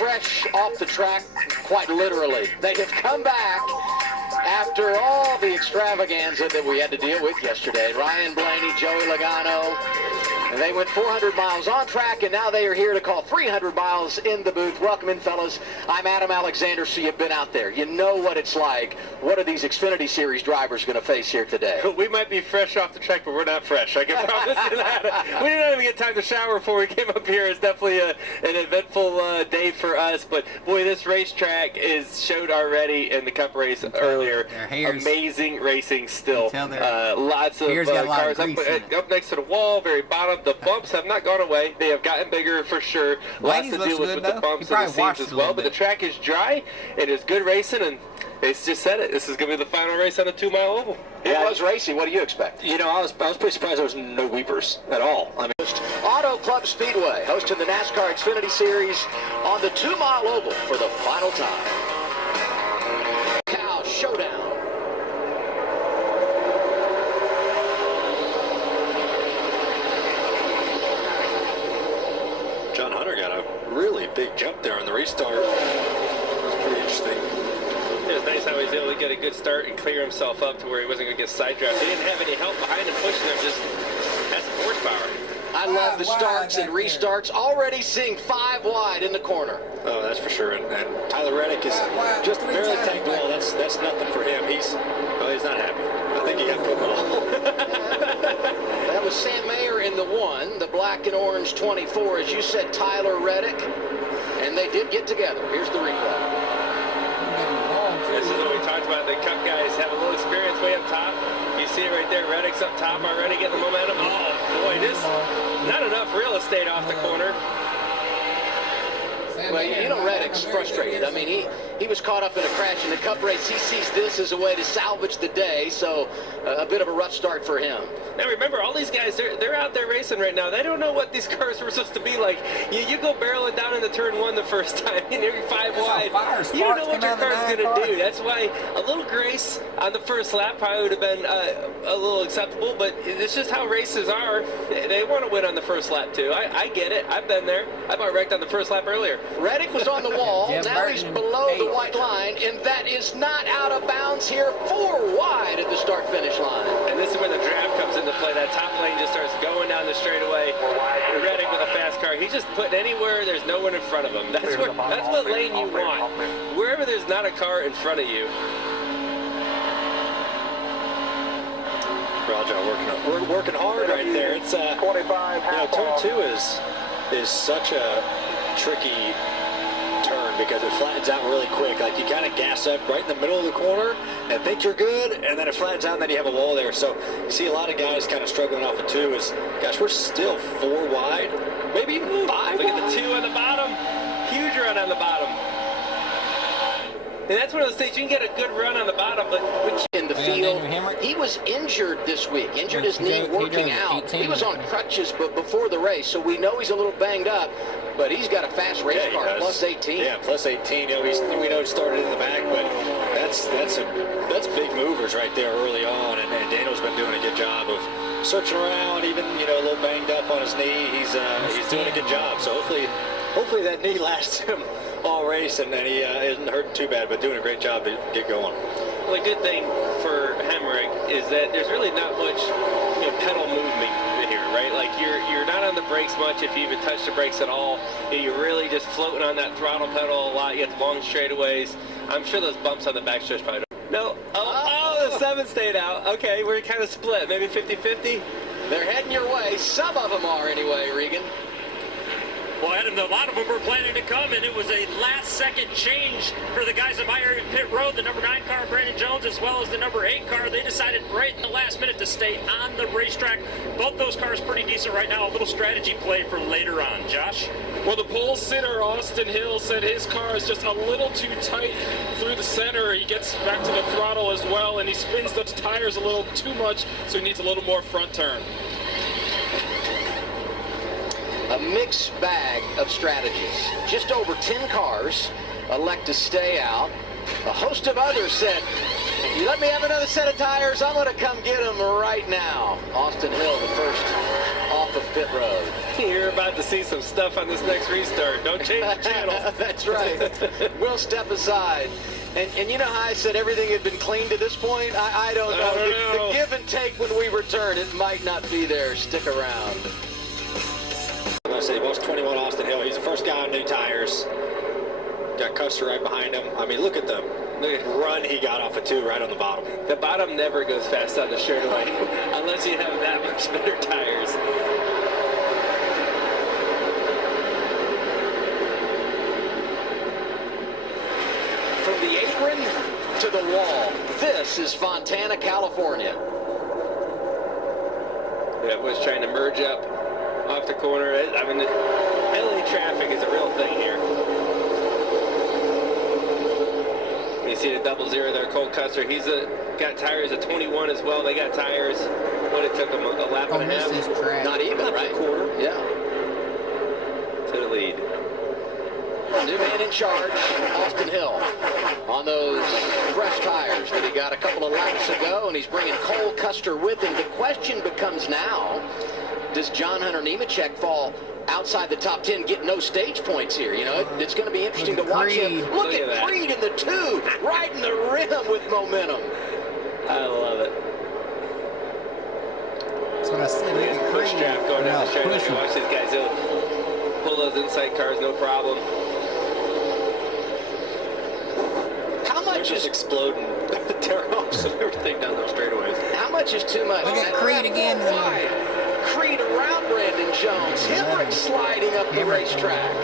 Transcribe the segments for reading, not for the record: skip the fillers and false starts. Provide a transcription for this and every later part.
fresh off the track, quite literally. They have come back after all the extravaganza that we had to deal with yesterday. Ryan Blaney, Joey Logano, and they went 400 miles on track, and now they are here to call 300 miles in the booth. Welcome in, fellas. I'm Adam Alexander, so you've been out there. You know what it's like. What are these Xfinity Series drivers going to face here today? We might be fresh off the track, but we're not fresh. I can promise you that. We didn't even get time to shower before we came up here. It's definitely an eventful day for us. But, boy, this racetrack is showed already in the Cup race earlier. Amazing racing still. Lots of cars up next to the wall, very bottom. The bumps have not gone away. They have gotten bigger for sure. Lots to deal with the bumps and the seams as well. But the track is dry. It is good racing, and they just said it. This is going to be the final race on a 2-mile oval. It was racing. What do you expect? You know, I was pretty surprised there was no weepers at all. I mean, Auto Club Speedway hosting the NASCAR Xfinity Series on the 2-mile oval for the final time. Cow Showdown. John Hunter got a really big jump there on the restart. It was pretty interesting. It was nice how he was able to get a good start and clear himself up to where he wasn't going to get sidetracked. He didn't have any help behind him pushing him, just had some horsepower. I love the starts and restarts. Already seeing 5 wide in the corner. Oh, that's for sure. And Tyler Reddick is just barely tagged well. That's nothing for him. He's not happy. I think he got football. That was Sam Mayer in the 1, the black and orange 24. As you said, Tyler Reddick. And they did get together. Here's the replay. This is what we talked about. The Cup guys have a little experience way up top. You see it right there. Reddick's up top already getting the momentum. Oh, boy, this not enough real estate off the corner. Well, you know Reddick's frustrated. I mean, he was caught up in a crash in the Cup race. He sees this as a way to salvage the day, so a bit of a rough start for him. Now remember, all these guys, they're out there racing right now. They don't know what these cars were supposed to be like. You go barreling down into turn 1 the first time, and you're 5 wide. You don't know what your car's going to do. That's why a little grace on the first lap probably would have been a little acceptable, but it's just how races are. They want to win on the first lap, too. I get it. I've been there. I got wrecked on the first lap earlier. Reddick was on the wall. Now he's below the white line, and that is not out of bounds here. 4 wide at the start-finish line. And this is where the draft comes into play. That top lane just starts going down the straightaway. Reddick with a fast car. He's just putting anywhere there's no one in front of him. That's what lane you want. Wherever there's not a car in front of you. Raja working hard right there. It's 25. You know, turn 2 is such a tricky turn because it flattens out really quick. Like you kind of gas up right in the middle of the corner and think you're good, and then it flattens out and then you have a wall there. So you see a lot of guys kind of struggling off of 2 is, gosh, we're still 4 wide, maybe even 5 Look at the 2 on the bottom. Huge run on the bottom. And that's one of those things, you can get a good run on the bottom, but in the field, he was injured this week, injured his knee working out. He was on crutches but before the race, so we know he's a little banged up, but he's got a fast race car, plus 18. Yeah, plus 18. You know, we know he started in the back, but that's big movers right there early on, and Daniel's been doing a good job of searching around, even, you know, a little banged up on his knee. He's doing a good job, so hopefully that knee lasts him all race, and then he isn't hurting too bad, but doing a great job to get going. Well, the good thing for Hemrick is that there's really not much pedal movement here, right? Like you're not on the brakes much if you even touch the brakes at all. You're really just floating on that throttle pedal a lot. You get the long straightaways. I'm sure those bumps on the backstretch probably don't. No. Oh, the 7 stayed out. Okay, we're kind of split, maybe 50-50. They're heading your way. Some of them are anyway, Regan. Well, Adam, a lot of them were planning to come, and it was a last-second change for the guys at Meyer Pit Road. The number 9 car, Brandon Jones, as well as the number 8 car. They decided right in the last minute to stay on the racetrack. Both those cars pretty decent right now. A little strategy play for later on. Josh? Well, the pole sitter, Austin Hill, said his car is just a little too tight through the center. He gets back to the throttle as well, and he spins those tires a little too much, so he needs a little more front turn. A mixed bag of strategies. Just over 10 cars elect to stay out. A host of others said, you let me have another set of tires, I'm going to come get them right now. Austin Hill, the first off off of pit road. You're about to see some stuff on this next restart. Don't change the channel. That's right. We'll step aside. And you know how I said everything had been clean to this point? I don't know. The give and take when we return, it might not be there. Stick around. Let's say most 21 Austin Hill. He's the first guy on new tires. Got Custer right behind him. I mean, look at the run he got off of 2 right on the bottom. The bottom never goes fast on the straightaway unless you have that much better tires. From the apron to the wall, this is Fontana, California. That was trying to merge up off the corner. I mean, the LA traffic is a real thing here. You see the 00 there, Cole Custer. He's got tires at 21 as well. They got tires. What, it took them a lap and a half? Not even, right? Quarter. Yeah. To the lead. New man in charge, Austin Hill, on those fresh tires that he got a couple of laps ago, and he's bringing Cole Custer with him. The question becomes now, does John Hunter Nemechek fall outside the top 10, get no stage points here? You know, it's going to be interesting to watch him. Look at Creed in the 2, right in the rim with momentum. I love it. That's what I said. Look at Push Creed. draft going down the straightaway. Pushing. Watch these guys. They'll pull those inside cars, no problem. How much Just is exploding tearing off and everything down those straightaways. How much is too much? Look at Creed again. Wide. Creed around Brandon Jones. Hemrick sliding up the racetrack.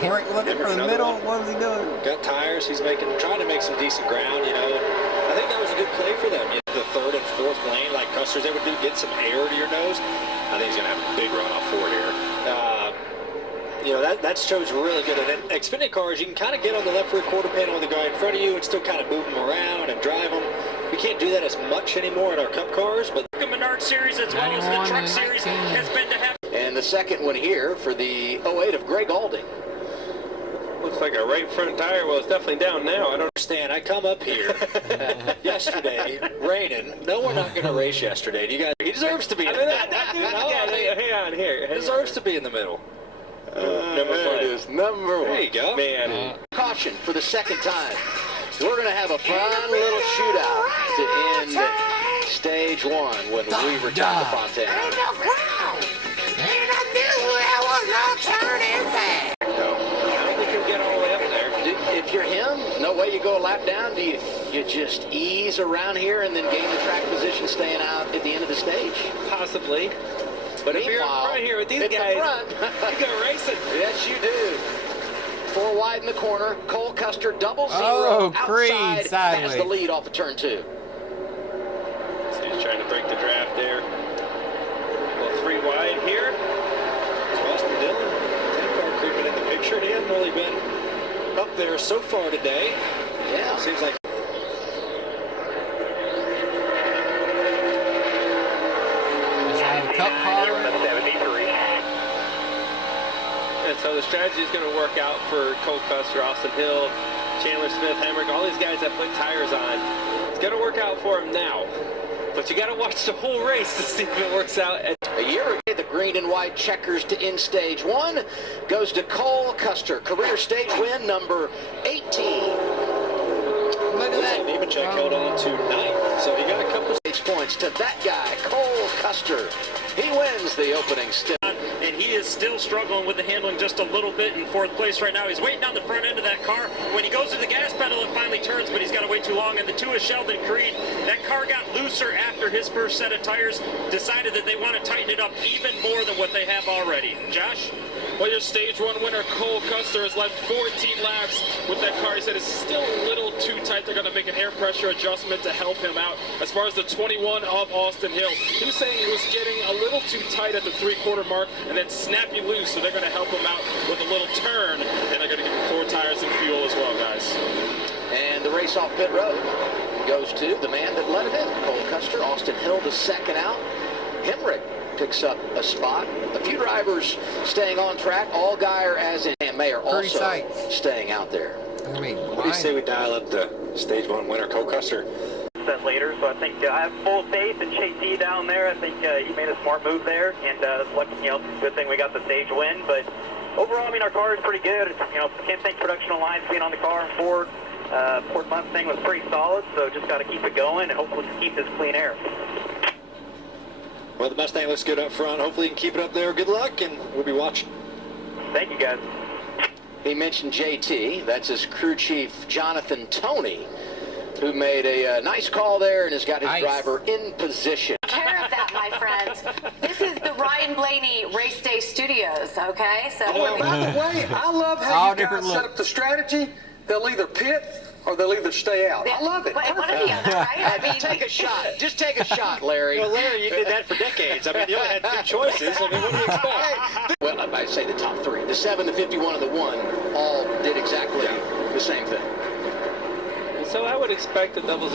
Henrik looking for the middle. What was he doing? Got tires. He's trying to make some decent ground, you know. I think that was a good play for them. You know, the 3rd and 4th lane, like Custer's able to do, get some air to your nose. I think he's going to have a big run off forward here. You know, that shows really good. And in Xfinity cars, you can kind of get on the left rear quarter panel with the guy in front of you and still kind of move them around and drive them. We can't do that as much anymore in our Cup cars, but The Menard Series as well as the Truck Series has been to have. And the second one here for the 08 of Greg Alding. Looks like a right front tire. Well, it's definitely down now. I don't understand. I come up here yesterday, raining. No, we're not going to race yesterday. Do you guys? He deserves to be in the middle. hang on here. He deserves to be in the middle. Number There it 5. is, number 1. There you go. Man. Caution for the second time. We're going to have a fun little shootout to end stage 1 when we return to Fontana. Ain't no crowd. And I knew I was not turning back. I don't think he'll get all the way up there. If you're him, no way you go a lap down. Do you just ease around here and then gain the track position staying out at the end of the stage? Possibly. But if you're up front here with these guys, you go racing. Yes, you do. 4 wide in the corner. Cole Custer 00 Creed outside sideways. has the lead off of turn 2. So he's trying to break the draft there. Well, 3 wide here. Austin Dillon, 10 car creeping in the picture. He hasn't really been up there so far today. Yeah. Seems like Cup car. And so the strategy is going to work out for Cole Custer, Austin Hill, Chandler Smith, Hemrick, all these guys that put tires on. It's going to work out for them now. But you got to watch the whole race to see if it works out. A year ago, the green and white checkers to end stage 1 goes to Cole Custer. Career stage win number 18. Look at that. Nemechek held on to 9th, so he got a couple Stage points to that guy, Cole Custer. He wins the opening stint. And he is still struggling with the handling just a little bit in 4th place right now. He's waiting down the front end of that car. When he goes to the gas pedal, it finally turns, but he's got to wait too long. And the 2 is Sheldon Creed. That car got looser after his first set of tires. Decided that they want to tighten it up even more than what they have already. Josh? Well, your stage 1 winner, Cole Custer, has led 14 laps with that car. He said it's still a little too tight. They're going to make an air pressure adjustment to help him out. As far as the 21 of Austin Hill, he was saying he was getting a little too tight at the 3/4 mark and then snappy loose, so they're going to help him out with a little turn, and they're going to give him 4 tires and fuel as well, guys. And the race off pit road goes to the man that led it in, Cole Custer. Austin Hill the second out. Hemrick picks up a spot. A few drivers staying on track. Allgaier, as in Mayer, also staying out there. I mean, What do you say we dial up the stage 1 winner, Cole Custer? set later. So I think I have full faith in JT down there. I think he made a smart move there, and lucky, good thing we got the stage win. But overall, I mean, our car is pretty good. Can't thank production alliance being on the car and Ford. Ford Mustang was pretty solid, so just got to keep it going and hopefully keep this clean air. Well, the Mustang looks good up front. Hopefully you can keep it up there. Good luck, and we'll be watching. Thank you, guys. He mentioned JT. That's his crew chief, Jonathan Toney, who made a nice call there and has got his driver in position. Care of that, my friends. This is the Ryan Blaney Race Day Studios, okay? So. Oh, and by the way, I love how you guys set up the strategy. They'll either pit or they'll either stay out. I love it. One or the other, right? I mean, Take a shot. Just take a shot, Larry. Well, Larry, you did that for decades. I mean, you only had two choices. I mean, what do you expect? Well, I say the top three. The 7, the 51, and the 1 all did exactly the same thing. So I would expect the doubles